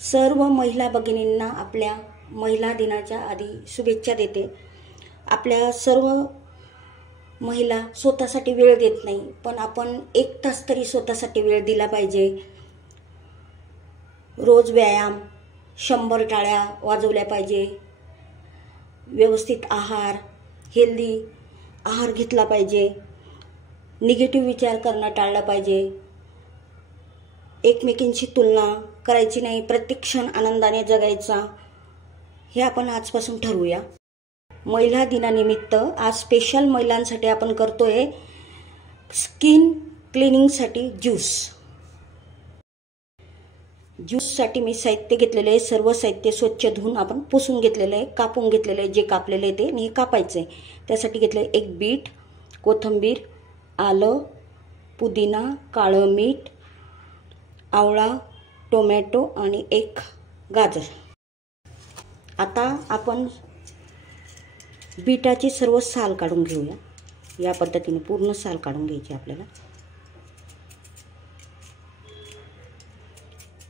सर्व महिला भगिनींना आपल्या महिला दिनाच्या आधी शुभेच्छा देते। आपल्या सर्व महिला स्वतःसाठी वेळ देत नाही, पण आपण 1 तास तरी स्वतःसाठी वेळ दिला पाहिजे। रोज व्यायाम 100 टाळ्या वाजवल्या पाहिजे। व्यवस्थित आहार, हेल्दी आहार घेतला पाहिजे। निगेटिव्ह विचार करणं टाळलं पाहिजे। एकमेकींची तुलना करायची नाही, प्रत्येक क्षण आनंदाने जगायचा, हे आपण आजपासून ठरवूया। महिला दिनानिमित्त आज स्पेशल महिलांसाठी आपण करतोय स्किन क्लिनिंगसाठी ज्यूससाठी मी साहित्य घेतलेले आहे। सर्व साहित्य स्वच्छ धुवून आपण पुसून घेतलेले आहे, कापून घेतलेले आहे। जे कापलेले ते आणि हे कापायचे, त्यासाठी घेतले 1 बीट, कोथिंबीर, आलं, पुदिना, काळं मीठ, आवळा, टोमॅटो आणि 1 गाजर। आता आपण बीटाची सर्व साल काढून घेऊया। या पद्धतीने पूर्ण साल काढून घ्यायची आपल्याला।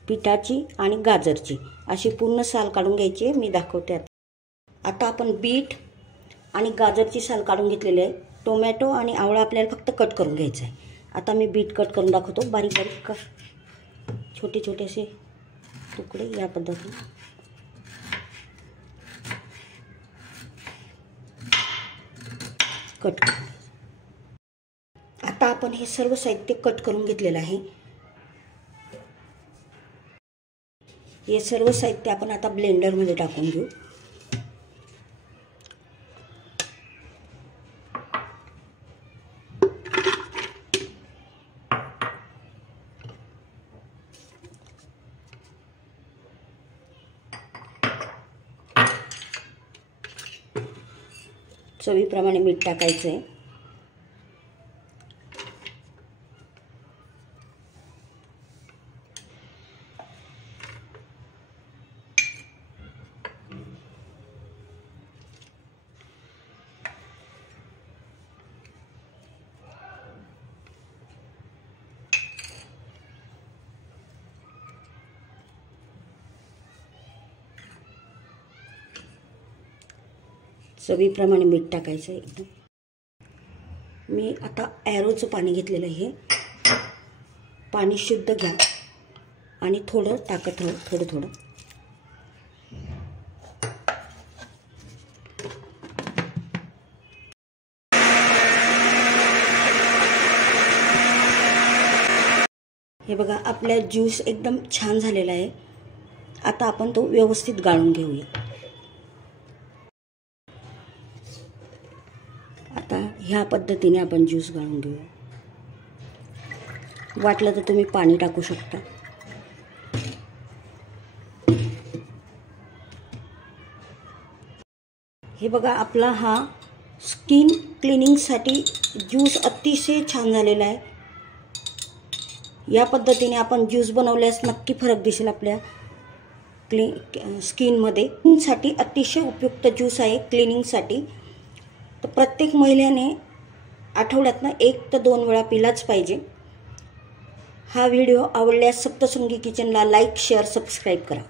बीटाची आणि गाजरची अशी पूर्ण साल काढून घ्यायची, मी दाखवते आता आपण बीट आणि गाजरची साल काढून घेतलेली आहे। टोमॅटो आणि आवळा आपल्याला फक्त कट करून घ्यायचा आहे। आता मी बीट कट करून दाखवतो। बारीक बारीक छोटे छोटे असे तुकडे या पद्धतीने कट करू। आता आपण हे सर्व साहित्य कट करून घेतलेलं आहे। हे सर्व साहित्य आपण आता ब्लेंडरमध्ये टाकून घेऊ। चवीप्रमाणे मीठ टाकायचं आहे। चवीप्रमाणे मीठ टाकायचं एकदम। मी आता ॲरोचं पाणी घेतलेलं आहे। पाणी शुद्ध घ्या आणि थोडं टाकत राहू, थोडं थोडं। हे बघा, आपला ज्यूस एकदम छान झालेला आहे। आता आपण तो व्यवस्थित गाळून घेऊया। आता ह्या पद्धतीने आपण ज्यूस गाळून घेऊया। वाटलं तर तुम्ही पाणी टाकू शकता। हे बघा, आपला हा स्किन क्लिनिंगसाठी ज्यूस अतिशय छान झालेला आहे। या पद्धतीने आपण ज्यूस बनवल्यास नक्की फरक दिसेल आपल्या स्किनमध्ये। साठी अतिशय उपयुक्त ज्यूस आहे क्लिनिंगसाठी। तर प्रत्येक महिलेने आठवड्यातनं 1 ते 2 वेळा पिलाच पाहिजे। हा व्हिडिओ आवडल्यास सप्तशृंगी किचनला लाईक, शेअर, सबस्क्राईब करा।